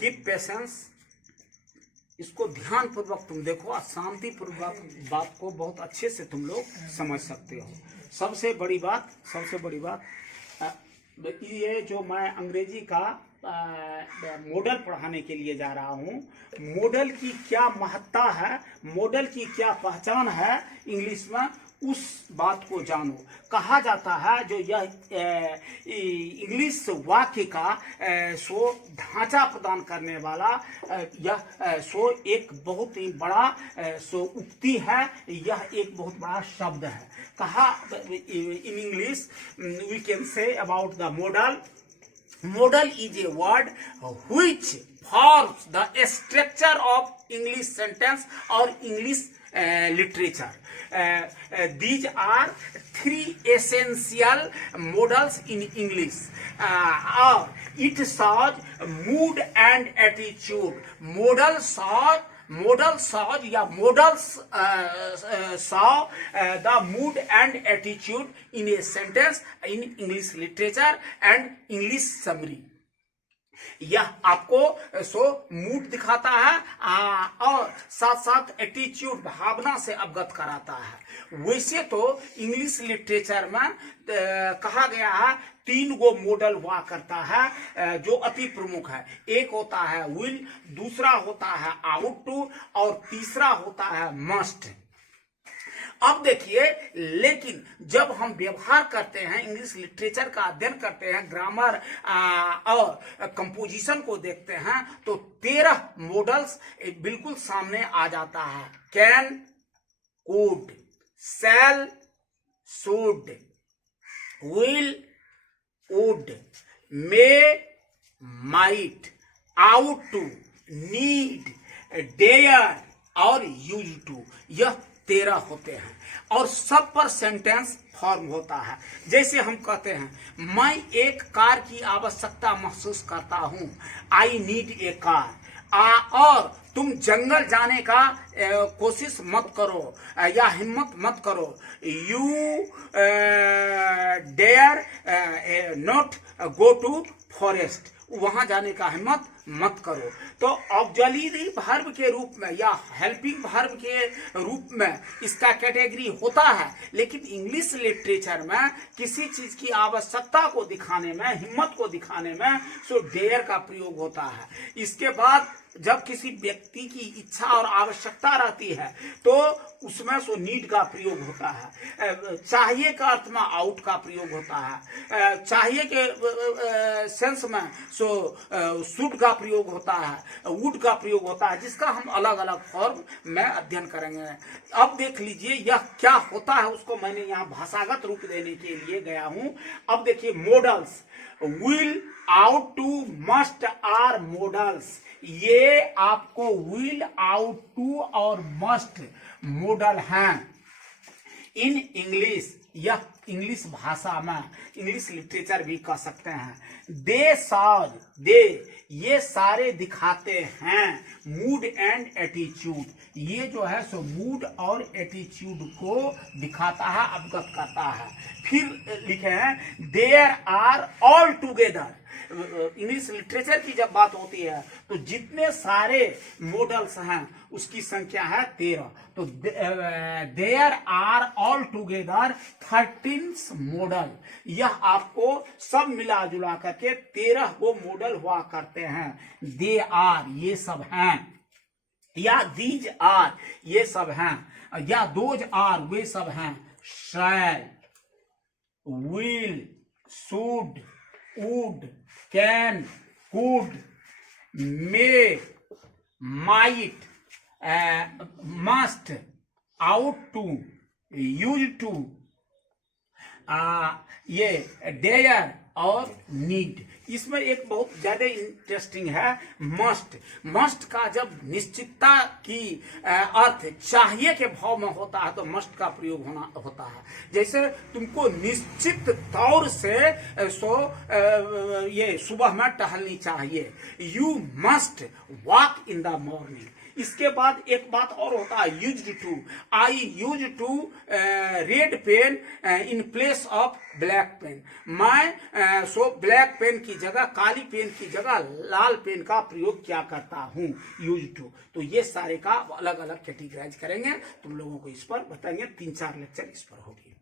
Keep patience, इसको ध्यान पूर्वक तुम देखो और शांति पूर्वक बात को बहुत अच्छे से तुम लोग समझ सकते हो। सबसे बड़ी बात ये जो मैं अंग्रेजी का मॉडल पढ़ाने के लिए जा रहा हूँ, मॉडल की क्या महत्ता है, मॉडल की क्या पहचान है इंग्लिश में, उस बात को जानो। कहा जाता है जो यह इंग्लिश वाक्य का सो ढांचा प्रदान करने वाला यह सो एक बहुत ही बड़ा सो उक्ति है, यह एक बहुत बड़ा शब्द है। कहा in English we can say about the model, model is a word which forms the structure of English sentence or English literature. These are three essential models in English. It shows mood and attitude. Models या models show the mood and attitude in a sentence in English literature and English summary. यह आपको so mood दिखाता है और साथ साथ attitude भावना से अवगत कराता है। वैसे तो इंग्लिश लिटरेचर में कहा गया है 3 गो मॉडल हुआ करता है जो अति प्रमुख है। एक होता है विल, दूसरा होता है आउट टू और तीसरा होता है मस्ट। अब देखिए, लेकिन जब हम व्यवहार करते हैं, इंग्लिश लिटरेचर का अध्ययन करते हैं, ग्रामर और कंपोजिशन को देखते हैं, तो 13 मॉडल्स बिल्कुल सामने आ जाता है। Can, could, shall, should, will, would, may, might, ought to, need, dare और यूज टू, यह 13 होते हैं और सब पर सेंटेंस फॉर्म होता है। जैसे हम कहते हैं मैं एक कार की आवश्यकता महसूस करता हूं, आई नीड ए कार। और तुम जंगल जाने का कोशिश मत करो या हिम्मत मत करो, you dare not go to forest, वहां जाने का हिम्मत मत करो। तो ऑक्सिलरी वर्ब के रूप में या हेल्पिंग वर्ब के रूप में इसका कैटेगरी होता है, लेकिन इंग्लिश लिटरेचर में किसी चीज की आवश्यकता को दिखाने में, हिम्मत को दिखाने में सो डेयर का प्रयोग होता है। इसके बाद जब किसी व्यक्ति की इच्छा और आवश्यकता रहती है तो उसमें सो नीड का प्रयोग होता है। चाहिए का अर्थ में आउट का प्रयोग होता है। चाहिए के सेंस में सो शुड का प्रयोग होता है, वुड का प्रयोग होता है, जिसका हम अलग अलग फॉर्म में अध्ययन करेंगे। अब देख लीजिए यह क्या होता है, उसको मैंने यहाँ भाषागत रूप देने के लिए गया हूं। अब देखिए models, will, ought to, must are models. ये आपको विल, आउट टू और मस्ट मॉडल हैं इन इंग्लिश। यह इंग्लिश भाषा में, इंग्लिश लिटरेचर भी कह सकते हैं। दे साज, दे ये सारे दिखाते हैं मूड एंड एटीट्यूड। ये जो है सो मूड और एटीट्यूड को दिखाता है, अवगत करता है। फिर लिखे हैं there are all together. English literature की जब बात होती है तो जितने सारे मॉडल्स हैं उसकी संख्या है 13। तो there are all together 13 model. यह आपको सब मिला जुला करके 13 को मॉडल हुआ करते हैं। दे आर ये सब हैं, या दीज आर ये सब हैं, या दोज आर वे सब हैं। Shall, will, should, would, can, could, may, might, must, ought to, used to, ये डेयर और नीड। इसमें एक बहुत ज्यादा इंटरेस्टिंग है मस्ट। मस्ट का जब निश्चितता की अर्थ चाहिए के भाव में होता है तो मस्ट का प्रयोग होता है। जैसे तुमको निश्चित तौर से ये सुबह में टहलनी चाहिए, you must walk in the morning. इसके बाद एक बात और होता है used to. I use to red pen in place of black pen. मैं सो ब्लैक पेन की जगह, काली पेन की जगह लाल पेन का प्रयोग क्या करता हूं, यूज टू। तो ये सारे का अलग अलग कैटेगराइज करेंगे, तुम लोगों को इस पर बताएंगे, 3-4 लेक्चर इस पर होगी।